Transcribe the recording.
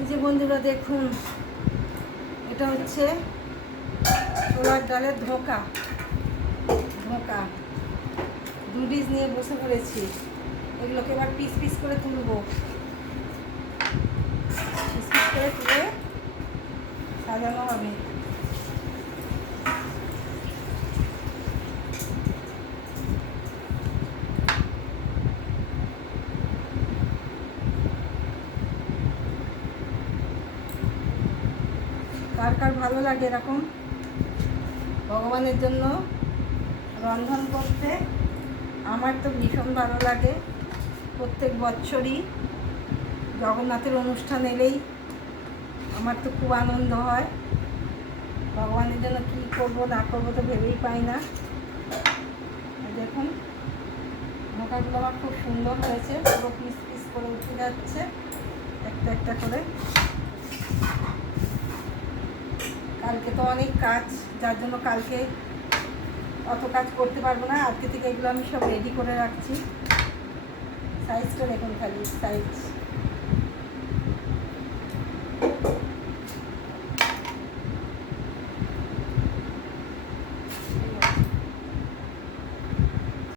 এই যে বন্ধুরা দেখুন, এটা হচ্ছে ছোলার ডালের ধোঁকা। দু ডিশ নিয়ে বসে পড়েছি। এগুলোকে এবার পিস পিস করে তুলবো। পিস পিস করে তুলে সাজানো হবে। কার কার ভালো লাগে এরকম ভগবানের জন্য রন্ধন করতে? আমার তো ভীষণ ভালো লাগে। প্রত্যেক বছরই জগন্নাথের অনুষ্ঠান এলেই আমার তো খুব আনন্দ হয়। ভগবানের জন্য কী করবো না করবো তো ভেবেই পাই না। দেখুন ধোঁকাগুলো আমার খুব সুন্দর হয়েছে, পুরো পিস পিস করে উঠে যাচ্ছে একটা একটা করে। কালকে তো অনেক কাজ, যার জন্য কালকে অত কাজ করতে পারবো না। আজকে থেকে এগুলো আমি সব রেডি করে রাখছি। সাইজটা দেখুন, খালি সাইজ